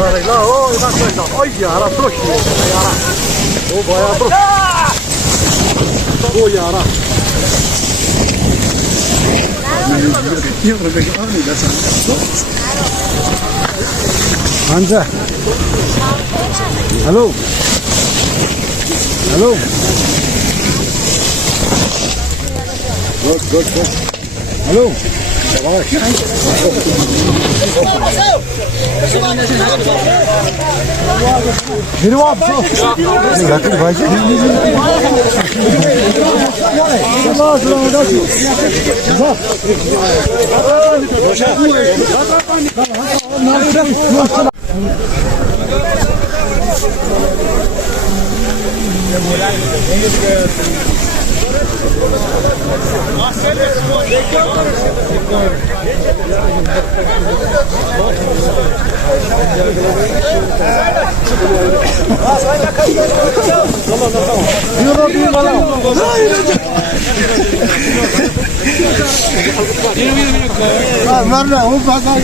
Yara, o bak. Ay yara proş yara. O bayağı proş. O yara. Hamza. Hello. Hello. Good. Hello. Benim abi zaten bacı. Var. O bakar.